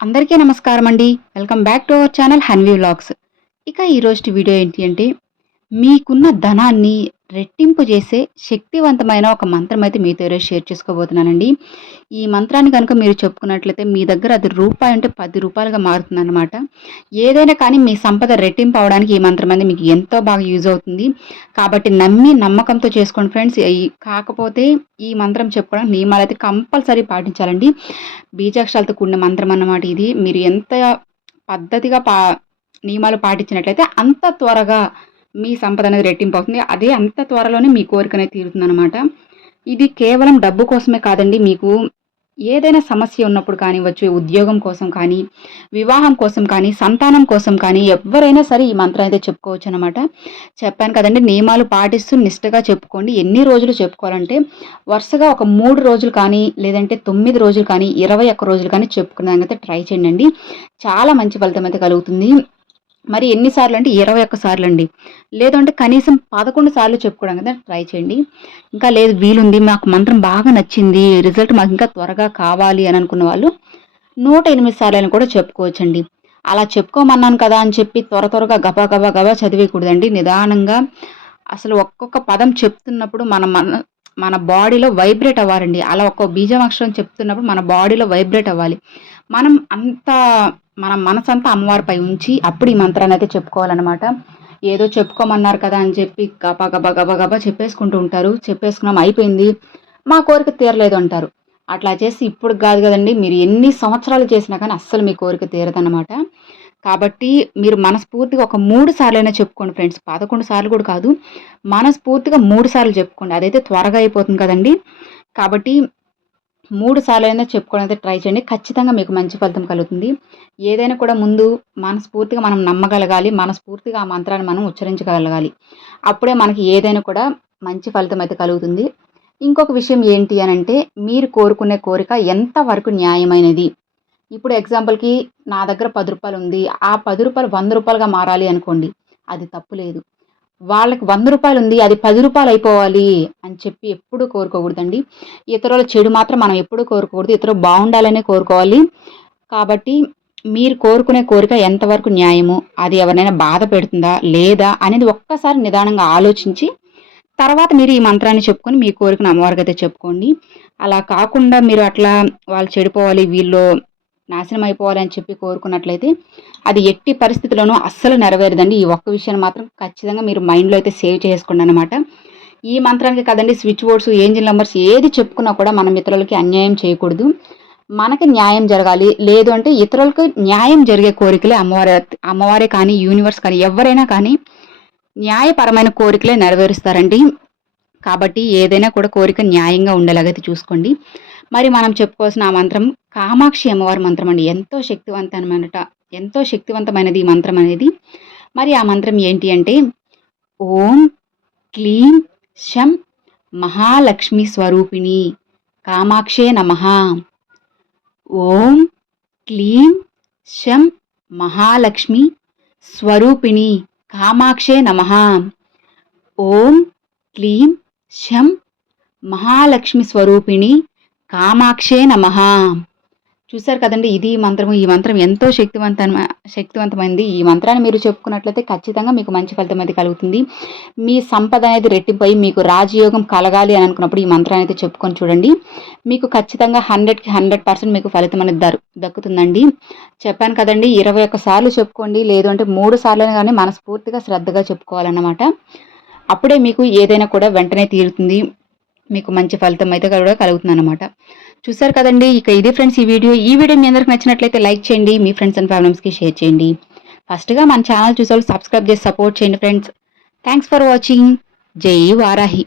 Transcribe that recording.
అందరికీ నమస్కారం అండి welcome back to our channel Hanvi vlogs. ఇక ఈరోజు వీడియో ఏంటి అంటే మీకున్న ధనాన్ని రెట్టింపు చేసే శక్తివంతమైన ఒక మంత్రం అయితే మీతో ఈరోజు షేర్ చేసుకోబోతున్నానండి. ఈ మంత్రాన్ని కనుక మీరు చెప్పుకున్నట్లయితే మీ దగ్గర అది రూపాయి అంటే పది రూపాయలుగా మారుతుంది అనమాట ఏదైనా కానీ మీ సంపద రెట్టింపు అవడానికి ఈ మంత్రం అనేది మీకు ఎంతో బాగా యూజ్ అవుతుంది. కాబట్టి నమ్మి నమ్మకంతో చేసుకోండి ఫ్రెండ్స్. కాకపోతే ఈ మంత్రం చెప్పుకోవడానికి నియమాలు అయితే కంపల్సరీ పాటించాలండి. బీజాక్షరాలతో కూడిన మంత్రం అన్నమాట ఇది. మీరు ఎంత పద్ధతిగా పా నియమాలు పాటించినట్లయితే అంత త్వరగా మీ సంపద అనేది రెట్టింపు అవుతుంది. అదే అంత త్వరలోనే మీ కోరిక అనేది తీరుతుంది అనమాట ఇది కేవలం డబ్బు కోసమే కాదండి. మీకు ఏదైనా సమస్య ఉన్నప్పుడు కానివ్వచ్చు ఉద్యోగం కోసం కానీ వివాహం కోసం కానీ సంతానం కోసం కానీ ఎవరైనా సరే ఈ మంత్రం అయితే చెప్పుకోవచ్చు అనమాట చెప్పాను కదండి నియమాలు పాటిస్తూ నిష్టగా చెప్పుకోండి. ఎన్ని రోజులు చెప్పుకోవాలంటే వరుసగా ఒక మూడు రోజులు కానీ లేదంటే తొమ్మిది రోజులు కానీ ఇరవై ఒక్క రోజులు కానీ చెప్పుకునేదానికైతే ట్రై చేయండి. చాలా మంచి ఫలితం అయితే కలుగుతుంది. మరి ఎన్నిసార్లు అంటే ఇరవై ఒక్క సార్లు అండి లేదంటే కనీసం పదకొండు సార్లు చెప్పుకోవడం కదా? ట్రై చేయండి. ఇంకా లేదు వీలుంది. మాకు మంత్రం బాగా నచ్చింది. రిజల్ట్ మాకు ఇంకా త్వరగా కావాలి అని అనుకున్న వాళ్ళు నూట ఎనిమిది సార్లు అని కూడా చెప్పుకోవచ్చండి. అలా చెప్పుకోమన్నాను కదా అని చెప్పి త్వర త్వరగా గబా గబా గబా చదివేయకూడదండి. నిదానంగా అసలు ఒక్కొక్క పదం చెప్తున్నప్పుడు మన మన మన బాడీలో వైబ్రేట్ అవ్వాలండి. అలా ఒక్క బీజం అక్షరం చెప్తున్నప్పుడు మన బాడీలో వైబ్రేట్ అవ్వాలి. మనం అంత మన మనసంతా అమ్మవారిపై ఉంచి అప్పుడు ఈ మంత్రాన్ని అయితే చెప్పుకోవాలన్నమాట. ఏదో చెప్పుకోమన్నారు కదా అని చెప్పి గబా గబా గబా గబా చెప్పేసుకుంటూ ఉంటారు. చెప్పేసుకున్నాం అయిపోయింది. మా కోరిక తీరలేదు అంటారు. అట్లా చేసి ఇప్పుడు కాదు కదండి మీరు ఎన్ని సంవత్సరాలు చేసినా కానీ అస్సలు మీ కోరిక తీరదన్నమాట. కాబట్టి మీరు మనస్ఫూర్తిగా ఒక మూడు సార్లైనా చెప్పుకోండి ఫ్రెండ్స్. పదకొండు సార్లు కూడా కాదు మనస్ఫూర్తిగా మూడు సార్లు చెప్పుకోండి. అదైతే త్వరగా అయిపోతుంది కదండి. కాబట్టి మూడు సార్లు అయినా చెప్పుకోవడం అయితే ట్రై చేయండి. ఖచ్చితంగా మీకు మంచి ఫలితం కలుగుతుంది. ఏదైనా కూడా ముందు మనస్ఫూర్తిగా మనం నమ్మగలగాలి. మనస్ఫూర్తిగా ఆ మంత్రాన్ని మనం ఉచ్చరించగలగాలి. అప్పుడే మనకి ఏదైనా కూడా మంచి ఫలితం అయితే కలుగుతుంది. ఇంకొక విషయం ఏంటి అని అంటే మీరు కోరుకునే కోరిక ఎంతవరకు న్యాయమైనది? ఇప్పుడు ఎగ్జాంపుల్కి నా దగ్గర పది రూపాయలు ఉంది. ఆ పది రూపాయలు వంద రూపాయలుగా మారాలి అనుకోండి. అది తప్పు లేదు. వాళ్ళకి వంద రూపాయలు ఉంది అది పది రూపాయలు అయిపోవాలి అని చెప్పి ఎప్పుడు కోరుకోకూడదండి. ఇతరుల చెడు మాత్రం మనం ఎప్పుడు కోరుకోకూడదు. ఇతరులు బాగుండాలనే కోరుకోవాలి. కాబట్టి మీరు కోరుకునే కోరిక ఎంతవరకు న్యాయము? అది ఎవరినైనా బాధ పెడుతుందా? లేదా? అనేది ఒక్కసారి నిదానంగా ఆలోచించి తర్వాత మీరు ఈ మంత్రాన్ని చెప్పుకొని మీ కోరికను అమ్మవారికి అయితే చెప్పుకోండి. అలా కాకుండా మీరు అట్లా వాళ్ళు చెడిపోవాలి వీళ్ళు నాశనం అయిపోవాలని చెప్పి కోరుకున్నట్లయితే అది ఎట్టి పరిస్థితుల్లోనూ అస్సలు నెరవేరదండి. ఈ ఒక్క విషయాన్ని మాత్రం ఖచ్చితంగా మీరు మైండ్లో అయితే సేవ్ చేసుకోండి అనమాట ఈ మంత్రానికి కదండి స్విచ్ బోర్డ్స్ ఏంజిల్ నెంబర్స్ ఏది చెప్పుకున్నా కూడా మనం ఇతరులకి అన్యాయం చేయకూడదు. మనకి న్యాయం జరగాలి. లేదు అంటే ఇతరులకు న్యాయం జరిగే కోరికలే అమ్మవారి అమ్మవారే కానీ యూనివర్స్ కానీ ఎవరైనా కానీ న్యాయపరమైన కోరికలే నెరవేరుస్తారండి. కాబట్టి ఏదైనా కూడా కోరిక న్యాయంగా ఉండేలాగైతే చూసుకోండి. మరి మనం చెప్పుకోవాల్సిన ఆ మంత్రం కామాక్షి అమ్మవారి మంత్రం అండి. ఎంతో శక్తివంతమనట ఎంతో శక్తివంతమైనది ఈ మంత్రం అనేది. మరి ఆ మంత్రం ఏంటి అంటే ఓం క్లీం శం మహాలక్ష్మి స్వరూపిణి కామాక్షే నమ. ఓం క్లీం శం మహాలక్ష్మి స్వరూపిణి కామాక్షే నమ. ఓం క్లీం శం మహాలక్ష్మి స్వరూపిణి కామాక్షే నమ. చూశారు కదండి ఇది మంత్రము ఈ మంత్రం ఎంతో శక్తివంత శక్తివంతమైంది. ఈ మంత్రాన్ని మీరు చెప్పుకున్నట్లయితే ఖచ్చితంగా మీకు మంచి ఫలితం అయితే కలుగుతుంది. మీ సంపద అనేది రెట్టిపోయి మీకు రాజయోగం కలగాలి అని అనుకున్నప్పుడు ఈ మంత్రాన్ని అయితే చెప్పుకొని చూడండి. మీకు ఖచ్చితంగా హండ్రెడ్కి హండ్రెడ్ పర్సెంట్ మీకు ఫలితం అనేది దక్కుతుందండి. చెప్పాను కదండి ఇరవై ఒక్క సార్లు చెప్పుకోండి లేదు అంటే మూడు సార్లు కానీ మనస్ఫూర్తిగా శ్రద్ధగా చెప్పుకోవాలన్నమాట. అప్పుడే మీకు ఏదైనా కూడా వెంటనే తీరుతుంది. మీకు మంచి ఫలితం అయితే కూడా కలుగుతుంది అనమాట చూసారు కదండి ఇక ఇది ఫ్రెండ్స్ ఈ వీడియో. ఈ వీడియో మీ అందరికి నచ్చినట్లయితే లైక్ చేయండి మీ ఫ్రెండ్స్ అండ్ ఫ్యామిలీస్కి షేర్ చేయండి. ఫస్ట్గా మన ఛానల్ చూసే సబ్స్క్రైబ్ చేసి సపోర్ట్ చేయండి ఫ్రెండ్స్. థ్యాంక్స్ ఫర్ వాచింగ్ జై వారాహి.